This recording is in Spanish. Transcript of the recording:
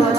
Vamos,